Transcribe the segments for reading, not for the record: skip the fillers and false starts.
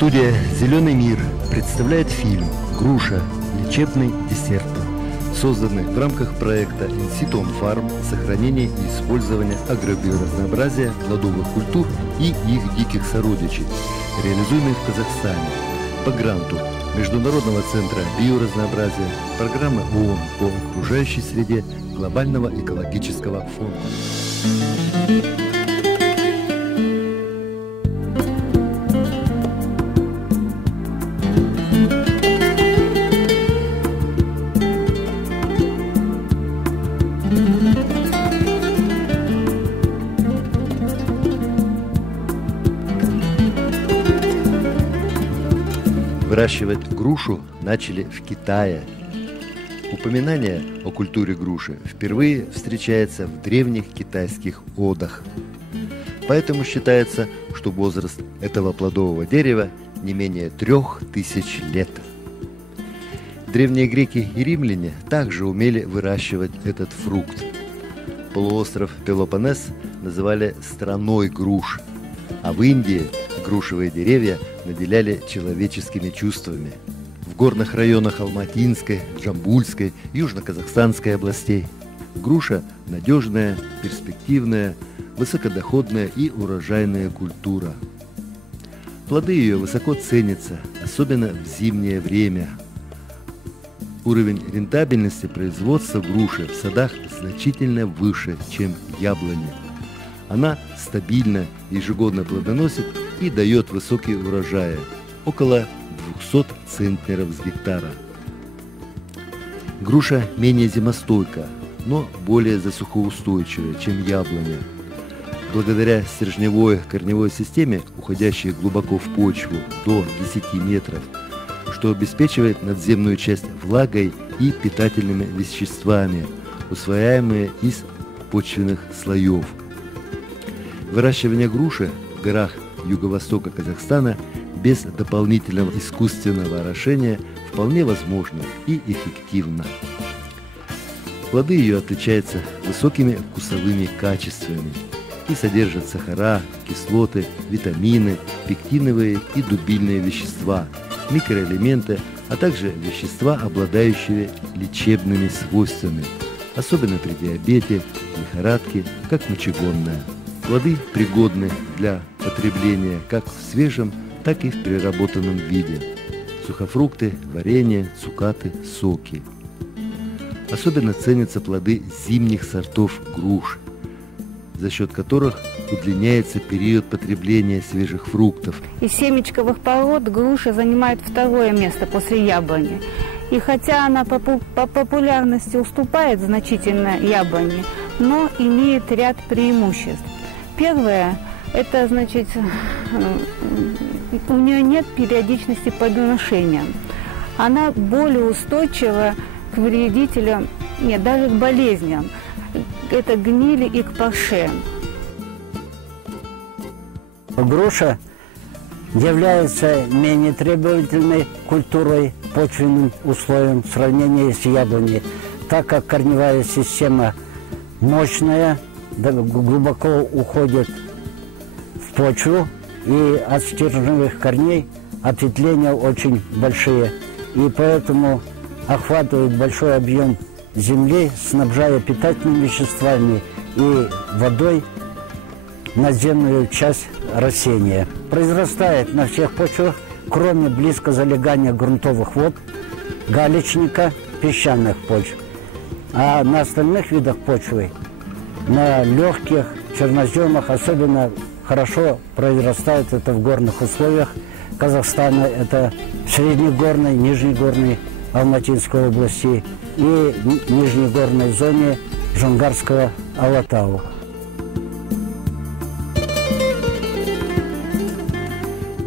Студия «Зеленый мир» представляет фильм «Груша. Лечебный десерт», созданный в рамках проекта «Инситу Фарм. Сохранение и использование агробиоразнообразия плодовых культур и их диких сородичей», реализуемый в Казахстане по гранту Международного центра биоразнообразия, программы ООН по окружающей среде, Глобального экологического фонда. Выращивать грушу начали в Китае. Упоминание о культуре груши впервые встречается в древних китайских одах. Поэтому считается, что возраст этого плодового дерева не менее 3000 лет. Древние греки и римляне также умели выращивать этот фрукт. Полуостров Пелопоннес называли «страной груш», а в Индии грушевые деревья наделяли человеческими чувствами. В горных районах Алматинской, Джамбульской, Южно-Казахстанской областей груша – надежная, перспективная, высокодоходная и урожайная культура. Плоды ее высоко ценятся, особенно в зимнее время. Уровень рентабельности производства груши в садах значительно выше, чем яблони. Она стабильно, ежегодно плодоносит и дает высокие урожаи – около 200 центнеров с гектара. Груша менее зимостойка, но более засухоустойчивая, чем яблоня. Благодаря стержневой корневой системе, уходящей глубоко в почву до 10 метров, что обеспечивает надземную часть влагой и питательными веществами, усвояемые из почвенных слоев. Выращивание груши в горах юго-востока Казахстана без дополнительного искусственного орошения вполне возможно и эффективно. Плоды ее отличаются высокими вкусовыми качествами и содержат сахара, кислоты, витамины, пектиновые и дубильные вещества, микроэлементы, а также вещества, обладающие лечебными свойствами, особенно при диабете, лихорадке, как мочегонная. Плоды пригодны для потребления как в свежем, так и в переработанном виде. Сухофрукты, варенье, цукаты, соки. Особенно ценятся плоды зимних сортов груш, за счет которых удлиняется период потребления свежих фруктов. Из семечковых пород груша занимает второе место после яблони. И хотя она по популярности уступает значительно яблоне, но имеет ряд преимуществ. Первое – это, значит, у нее нет периодичности плодоношения. Она более устойчива к вредителям, нет, даже к болезням. Это гнили и к парше. Груша является менее требовательной культурой почвенным условиям в сравнении с яблоней, так как корневая система мощная, глубоко уходит в почву, и от стержневых корней ответвления очень большие, и поэтому охватывает большой объем земли, снабжая питательными веществами и водой надземную часть растения. Произрастает на всех почвах, кроме близко залегания грунтовых вод, галечника, песчаных почв. А на остальных видах почвы, на легких черноземах, особенно хорошо произрастает это в горных условиях Казахстана, это в среднегорной, нижнегорной Алматинской области и нижнегорной зоне Джунгарского Алатау.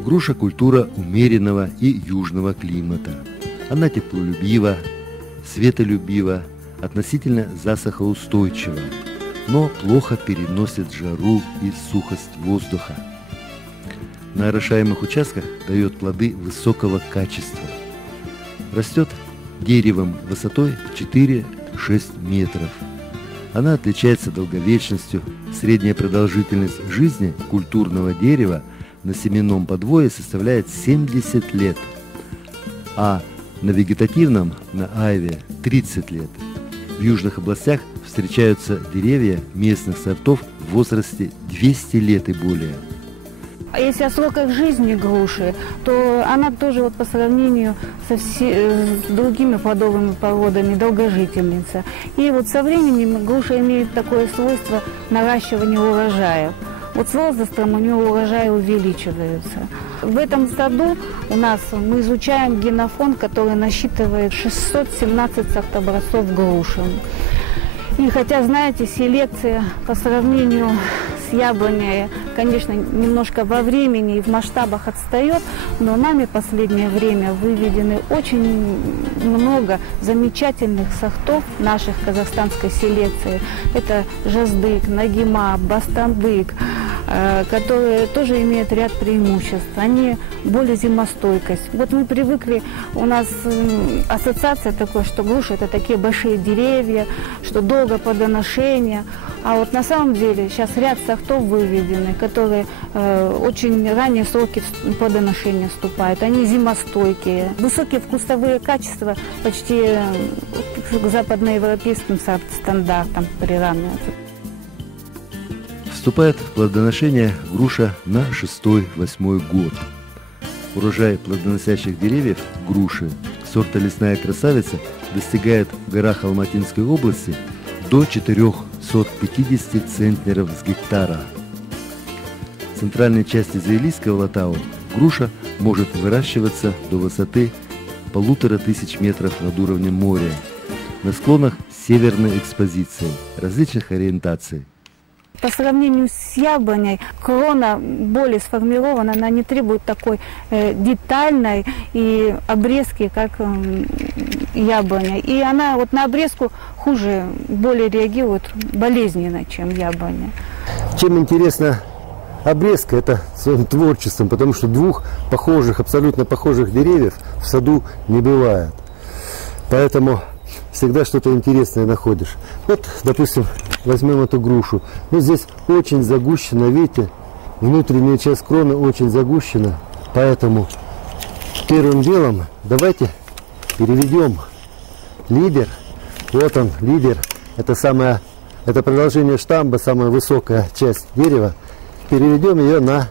Груша – культура умеренного и южного климата. Она теплолюбива, светолюбива, относительно засухоустойчива, но плохо переносит жару и сухость воздуха. На орошаемых участках дает плоды высокого качества. Растет деревом высотой 4-6 метров. Она отличается долговечностью. Средняя продолжительность жизни культурного дерева на семенном подвое составляет 70 лет, а на вегетативном, на айве, 30 лет. В южных областях встречаются деревья местных сортов в возрасте 200 лет и более. А если о сроках жизни груши, то она тоже вот по сравнению с другими плодовыми породами долгожительница. И вот со временем груша имеет такое свойство наращивания урожая. Вот с возрастом у нее урожаи увеличиваются. В этом саду у нас мы изучаем генофонд, который насчитывает 617 сортобразцов груши. И хотя, знаете, селекция по сравнению с яблоней, конечно, немножко во времени и в масштабах отстает, но нами в последнее время выведены очень много замечательных сортов наших казахстанской селекции. Это Жаздык, Нагима, Бастандык, которые тоже имеют ряд преимуществ. Они более зимостойкость. Вот мы привыкли, у нас ассоциация такая, что груши это такие большие деревья, что долго плодоношение. А вот на самом деле сейчас ряд сортов выведены, которые очень ранние сроки плодоношения вступают. Они зимостойкие. Высокие вкусовые качества почти к западноевропейским стандартам приравниваются. Вступает в плодоношение груша на 6-8 год. Урожай плодоносящих деревьев груши сорта «Лесная красавица» достигает в горах Алматинской области до 450 центнеров с гектара. В центральной части Заилийского Латау груша может выращиваться до высоты 1500 метров над уровнем моря на склонах северной экспозиции различных ориентаций. По сравнению с яблоней, крона более сформирована, она не требует такой детальной и обрезки, как яблоня. И она вот на обрезку хуже, более реагирует болезненно, чем яблоня. Чем интересна обрезка, это своим творчеством, потому что двух похожих, абсолютно похожих деревьев в саду не бывает. Поэтому всегда что-то интересное находишь. Вот, допустим, возьмем эту грушу. Ну, здесь очень загущена, видите, внутренняя часть кроны очень загущена. Поэтому первым делом давайте переведем лидер. Вот он, лидер. Это продолжение штамба, самая высокая часть дерева. Переведем ее на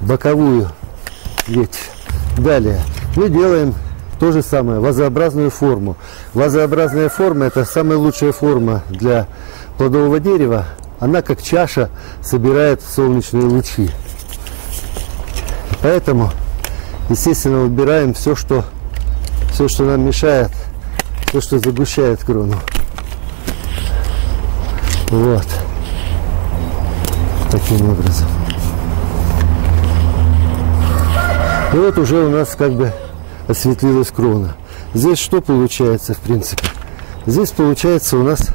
боковую ветвь. Далее мы делаем то же самое, вазообразную форму. Вазообразная форма – это самая лучшая форма для плодового дерева. Она, как чаша, собирает солнечные лучи. Поэтому, естественно, убираем все, что нам мешает, все, что загущает крону. Вот. Таким образом. И вот уже у нас как бы осветлилась крона. Здесь что получается, в принципе? Здесь получается у нас,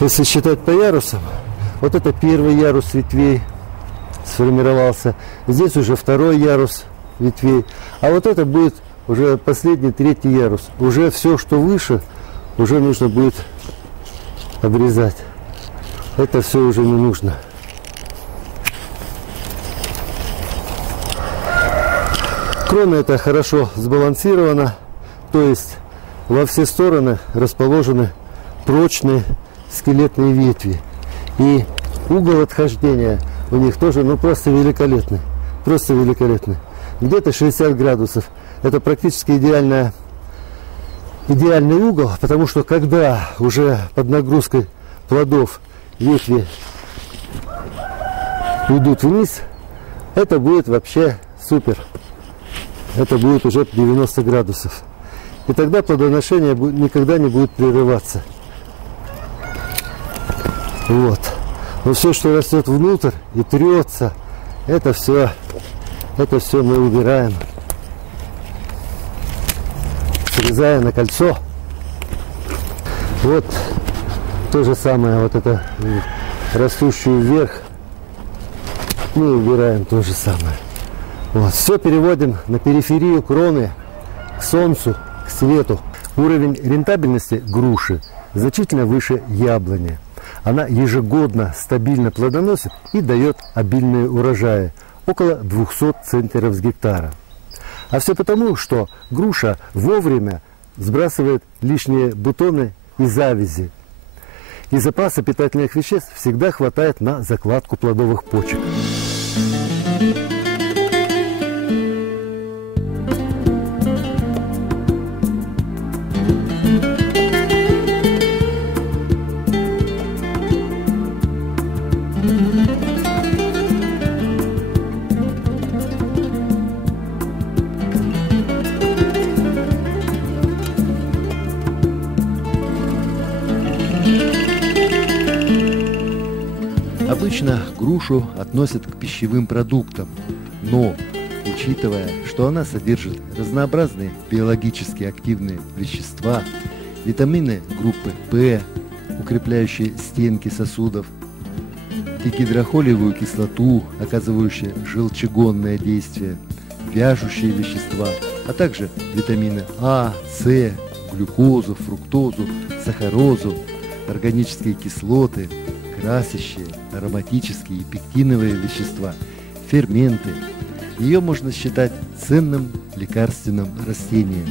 если считать по ярусам, вот это первый ярус ветвей сформировался. Здесь уже второй ярус ветвей. А вот это будет уже последний, третий ярус. Уже все, что выше, уже нужно будет обрезать. Это все уже не нужно. Крона эта хорошо сбалансирована, то есть во все стороны расположены прочные скелетные ветви. И угол отхождения у них тоже просто великолепный. Просто великолепный. Где-то 60 градусов. Это практически идеальный угол, потому что когда уже под нагрузкой плодов ветви уйдут вниз, это будет вообще супер. Это будет уже 90 градусов. И тогда плодоношение никогда не будет прерываться. Вот. Но все, что растет внутрь и трется, это все мы убираем. Срезая на кольцо. Вот то же самое, вот это растущую вверх, мы убираем то же самое. Вот. Все переводим на периферию кроны, к солнцу, к свету. Уровень рентабельности груши значительно выше яблони. Она ежегодно стабильно плодоносит и дает обильные урожаи, около 200 центнеров с гектара. А все потому, что груша вовремя сбрасывает лишние бутоны и завязи. И запаса питательных веществ всегда хватает на закладку плодовых почек. Обычно грушу относят к пищевым продуктам, но, учитывая, что она содержит разнообразные биологически активные вещества, витамины группы В, укрепляющие стенки сосудов, дигидрохолиевую кислоту, оказывающую желчегонное действие, вяжущие вещества, а также витамины А, С, глюкозу, фруктозу, сахарозу, органические кислоты, красящие, ароматические и пектиновые вещества, ферменты. Ее можно считать ценным лекарственным растением.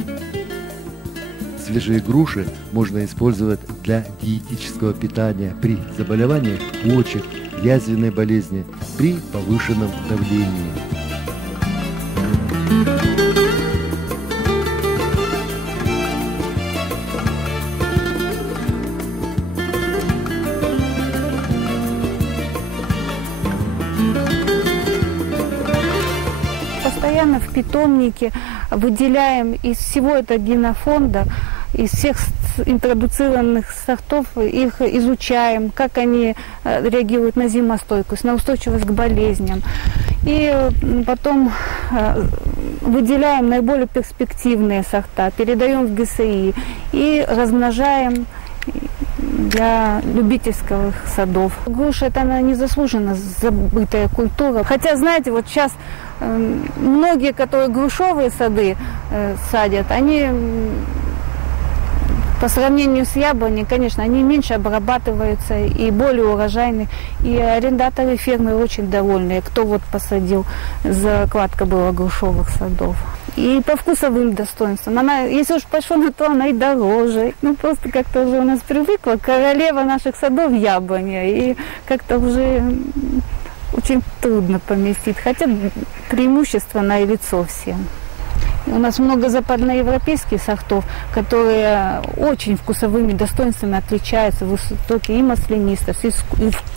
Свежие груши можно использовать для диетического питания при заболеваниях почек, язвенной болезни, при повышенном давлении. Постоянно в питомнике выделяем из всего этого генофонда, из всех интродуцированных сортов, их изучаем, как они реагируют на зимостойкость, на устойчивость к болезням. И потом выделяем наиболее перспективные сорта, передаем в ГСИ и размножаем для любительских садов. Груша – это она незаслуженно забытая культура. Хотя, знаете, вот сейчас многие, которые грушевые сады садят, они по сравнению с яблоней, конечно, они меньше обрабатываются и более урожайны. И арендаторы фермы очень довольны, кто вот посадил, закладка была грушевых садов. И по вкусовым достоинствам. Она, если уж пошло на то, она и дороже. Ну, просто как-то уже у нас привыкла. Королева наших садов яблоня. И как-то уже очень трудно поместить. Хотя преимущество налицо всем. У нас много западноевропейских сортов, которые очень вкусовыми достоинствами отличаются. Высокие и маслянистость,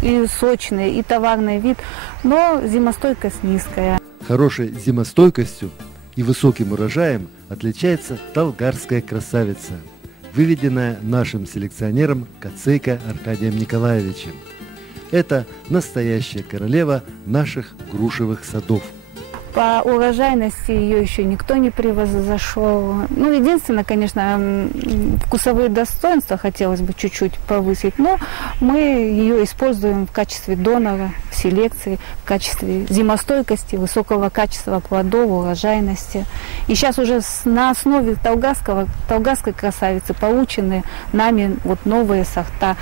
и сочные, и товарный вид. Но зимостойкость низкая. Хорошей зимостойкостью и высоким урожаем отличается Талгарская красавица, выведенная нашим селекционером Кацейко Аркадием Николаевичем. Это настоящая королева наших грушевых садов. По урожайности ее еще никто не превзошел. Ну, единственное, конечно, вкусовые достоинства хотелось бы чуть-чуть повысить, но мы ее используем в качестве донора, в селекции, в качестве зимостойкости, высокого качества плодов, урожайности. И сейчас уже на основе Талгарской красавицы получены нами вот новые сорта.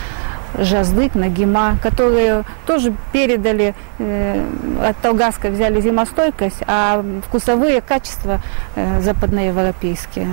Жаздык, Нагима, которые тоже передали, от Талгарской взяли зимостойкость, а вкусовые качества западноевропейские.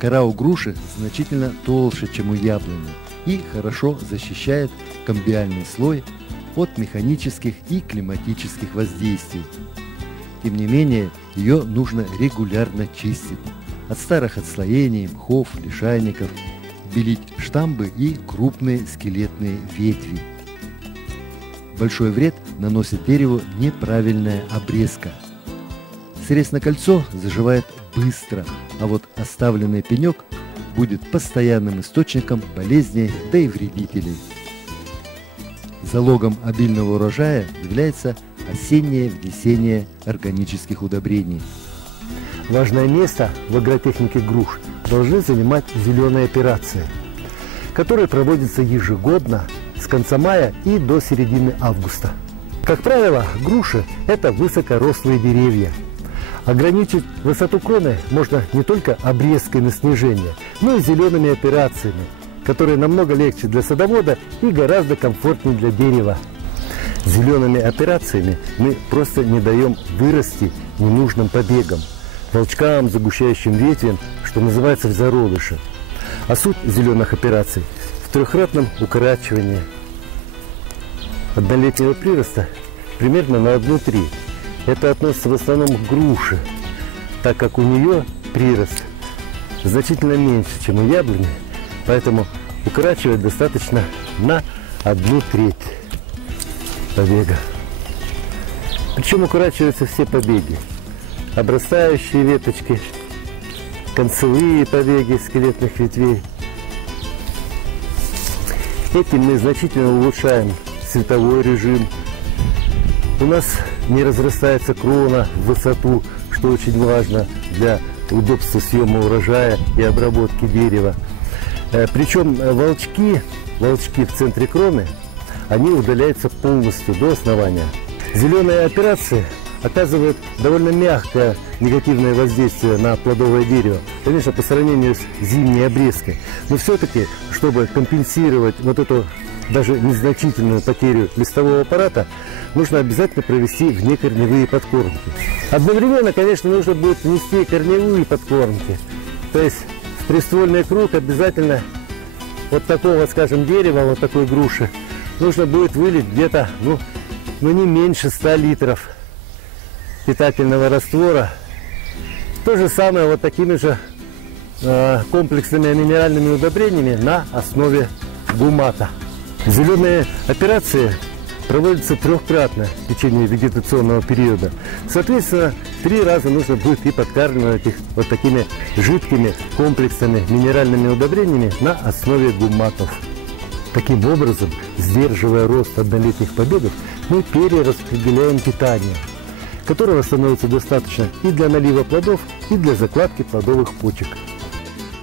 Кора у груши значительно толще, чем у яблони, и хорошо защищает камбиальный слой от механических и климатических воздействий. Тем не менее, ее нужно регулярно чистить от старых отслоений, мхов, лишайников, белить штамбы и крупные скелетные ветви. Большой вред наносит дереву неправильная обрезка. Срез на кольцо заживает быстро, а вот оставленный пенек будет постоянным источником болезней, да и вредителей. Залогом обильного урожая является осеннее внесение органических удобрений. Важное место в агротехнике груш должны занимать зеленые операции, которые проводятся ежегодно с конца мая и до середины августа. Как правило, груши – это высокорослые деревья. Ограничить высоту кроны можно не только обрезкой на снижение, но и зелеными операциями, которые намного легче для садовода и гораздо комфортнее для дерева. Зелеными операциями мы просто не даем вырасти ненужным побегам, волчкам, загущающим ветвям, что называется в зародыше. А суть зеленых операций в трехкратном укорачивании однолетнего прироста примерно на 1/3. Это относится в основном к груше, так как у нее прирост значительно меньше, чем у яблони, поэтому укорачивать достаточно на 1/3 побега. Причем укорачиваются все побеги. Обрастающие веточки, концевые побеги скелетных ветвей. Этим мы значительно улучшаем световой режим. У нас не разрастается крона в высоту, что очень важно для удобства съема урожая и обработки дерева. Причем волчки в центре кроны, они удаляются полностью до основания. Зеленые операции оказывают довольно мягкое негативное воздействие на плодовое дерево, конечно, по сравнению с зимней обрезкой. Но все-таки, чтобы компенсировать вот эту даже незначительную потерю листового аппарата, нужно обязательно провести внекорневые подкормки. Одновременно, конечно, нужно будет внести корневые подкормки. То есть в приствольный круг обязательно вот такого, скажем, дерева, вот такой груши, нужно будет вылить где-то, ну не меньше 100 литров питательного раствора. То же самое вот такими же комплексными минеральными удобрениями на основе гумата. Зеленые операции проводятся трехкратно в течение вегетационного периода. Соответственно, 3 раза нужно будет и подкармливать их вот такими жидкими комплексными минеральными удобрениями на основе гуматов. Таким образом, сдерживая рост однолетних побегов, мы перераспределяем питание, которого становится достаточно и для налива плодов, и для закладки плодовых почек.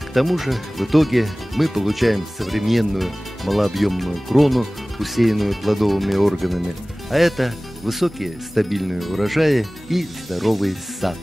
К тому же, в итоге мы получаем современную малообъемную крону, усеянную плодовыми органами, а это высокие стабильные урожаи и здоровый сад.